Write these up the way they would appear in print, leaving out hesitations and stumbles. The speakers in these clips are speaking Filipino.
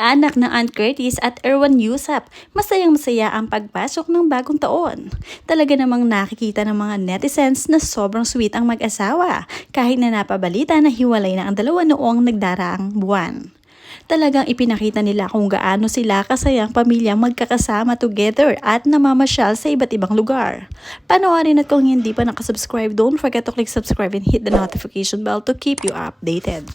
Mag-anak na Ann Curtis at Erwan Yusap, masayang-masaya ang pagpasok ng bagong taon. Talaga namang nakikita ng mga netizens na sobrang sweet ang mag-asawa, kahit na napabalita na hiwalay na ang dalawa noong nagdaraang buwan. Talagang ipinakita nila kung gaano sila kasayang pamilyang magkakasama together at namamasyal sa iba't ibang lugar. Panoorin at kung hindi pa nakasubscribe, don't forget to click subscribe and hit the notification bell to keep you updated.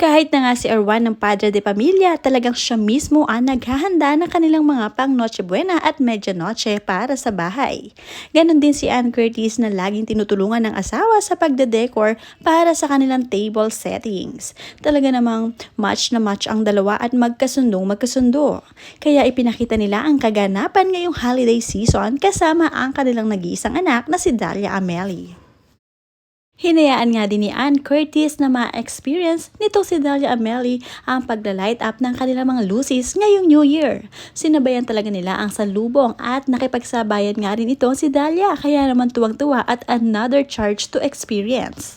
Kahit na nga si Erwan ng Padre de Pamilya, talagang siya mismo ang naghahanda ng kanilang mga pang Noche Buena at Medianoche para sa bahay. Ganon din si Ann Curtis na laging tinutulungan ng asawa sa pagde-decor para sa kanilang table settings. Talaga namang match na match ang dalawa at magkasundo. Kaya ipinakita nila ang kaganapan ngayong holiday season kasama ang kanilang nag-iisang anak na si Dalia Amelie. Hinayaan nga din ni Ann Curtis na ma-experience nitong si Dalia Amelie ang pagla-light up ng kanilang mga lucis ngayong New Year. Sinabayan talaga nila ang salubong at nakipagsabayan nga rin itong si Dalia, kaya naman tuwang-tuwa at another charge to experience.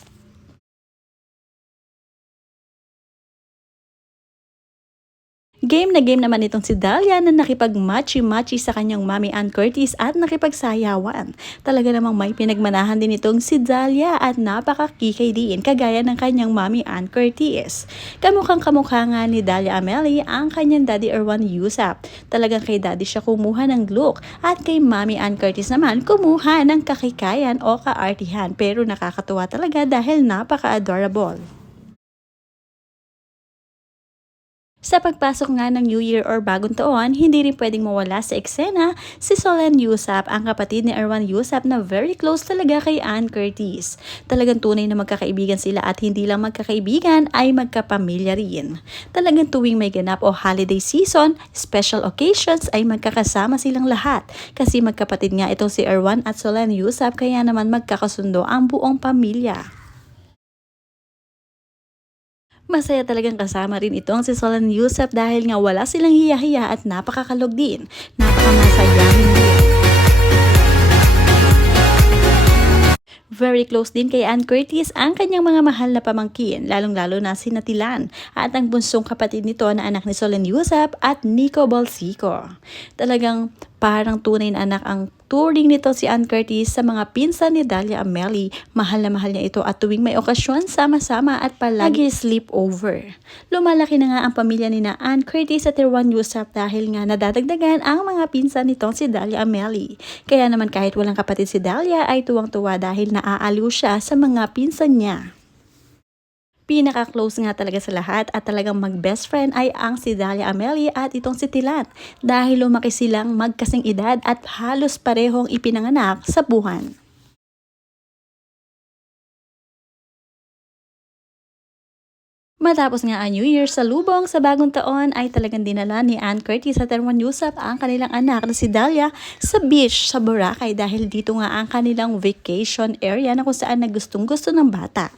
Game na game naman itong si Dalia na nakipag-matchy-matchy sa kanyang mami Ann Curtis at nakipagsayawan. Talaga namang may pinagmanahan din itong si Dalia at napaka-kikay din kagaya ng kanyang mami Ann Curtis. Kamukhang-kamukha nga ni Dalia Amelie ang kanyang daddy Erwan Yusap. Talagang kay daddy siya kumuha ng look at kay mami Ann Curtis naman kumuha ng kakikayan o kaartihan, pero nakakatuwa talaga dahil napaka-adorable. Sa pagpasok nga ng New Year or bagong taon, hindi rin pwedeng mawala sa eksena si Solenn Yusap, ang kapatid ni Erwan Yusap na very close talaga kay Ann Curtis. Talagang tunay na magkakaibigan sila at hindi lang magkakaibigan ay magkapamilya rin. Talagang tuwing may ganap o holiday season, special occasions ay magkakasama silang lahat. Kasi magkapatid nga itong si Erwan at Solenn Yusap, kaya naman magkakasundo ang buong pamilya. Masaya talagang kasama rin itong si Solenn Yusap dahil nga wala silang hiya-hiya at napakakalog din. Napakamasayahin din. Very close din kay Ann Curtis ang kanyang mga mahal na pamangkin, lalong-lalo na si Natilan at ang bunsong kapatid nito na anak ni Solenn Yusap at Nico Balsico. Talagang parang tunay na anak ang turing nito si Ann Curtis sa mga pinsan ni Dalia Amelie. Mahal na mahal niya ito at tuwing may okasyon, sama-sama at palagi sleepover. Lumalaki na nga ang pamilya ni na Ann Curtis at Erwan Yusap dahil nga nadadagdagan ang mga pinsan nitong si Dalia Amelie. Kaya naman kahit walang kapatid si Dalia ay tuwang-tuwa dahil naaaliw siya sa mga pinsan niya. Pinaka-close nga talaga sa lahat at talagang mag-best friend ay ang si Dalia Amelie at itong si Tilan dahil lumaki silang magkasing edad at halos parehong ipinanganak sa buwan. Matapos nga ang New Year sa lubong sa bagong taon ay talagang dinala ni Ann Curtis at Erwan Yusap ang kanilang anak na si Dalia sa beach sa Boracay dahil dito nga ang kanilang vacation area na kung saan nagustong-gusto ng bata.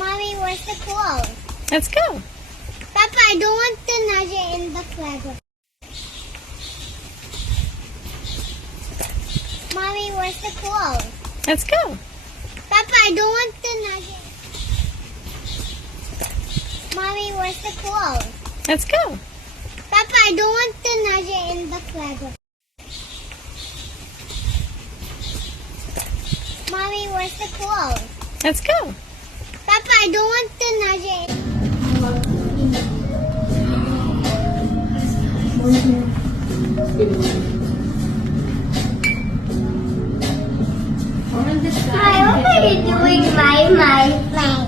Mommy, where's the clothes? Let's go! Papa, I don't want the nugget in the flag. Mommy, where's the clothes? Let's go! Papa, I don't want the nugget. Mommy, where's the clothes? Let's go! Papa, I don't want the nugget in the flag. Mommy, where's the clothes? Let's go! Papa, I don't want the nugget. What are you doing, my plane?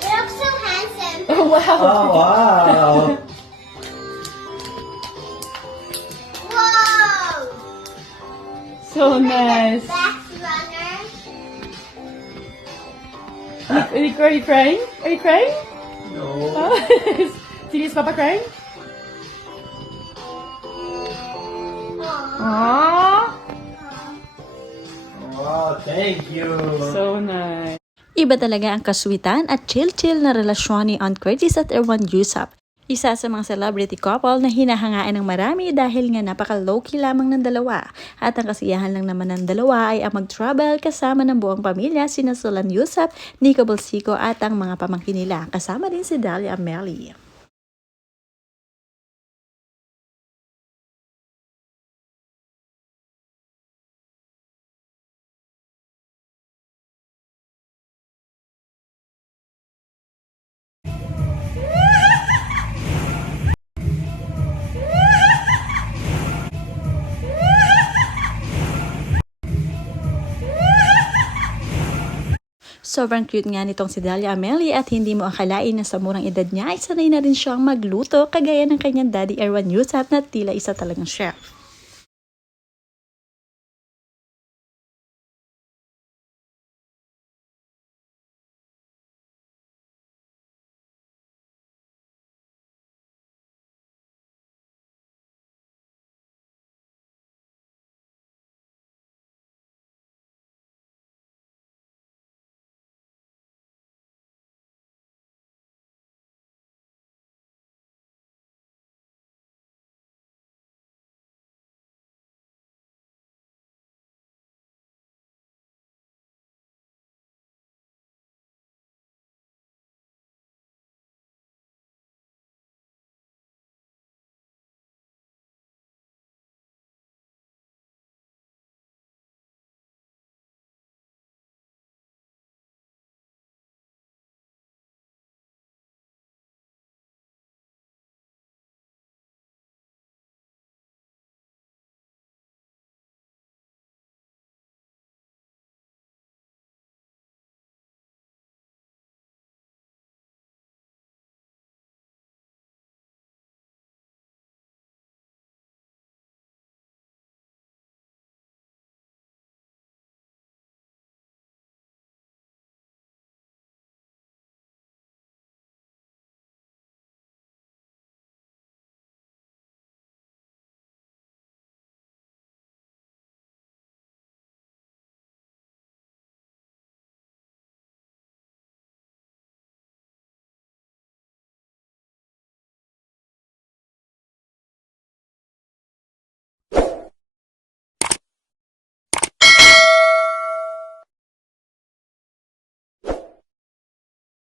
You look so handsome. Oh, wow! Oh, wow. Whoa! So nice! Fast runner. Are you crying? Are you crying? No. Oh, Cindy, is Papa crying? Aww. Oh, thank you. So nice. Iba talaga ang kaswitan at chill-chill na relasyon ni Aunt Curtis at Erwan Yusap. Isa sa mga celebrity couple na hinahangaan ng marami dahil nga napaka-low-key lamang ng dalawa. At ang kasiyahan lang naman ng dalawa ay ang mag-travel kasama ng buong pamilya sina Solan Yusap, Nico Bolsico at ang mga pamangkin nila. Kasama din si Dalia Amelie. Sobrang cute nga nitong si Dalia Amelie at hindi mo akalain na sa murang edad niya ay sanay na rin siyang magluto kagaya ng kanyang daddy Erwan Yusap na tila isa talagang chef.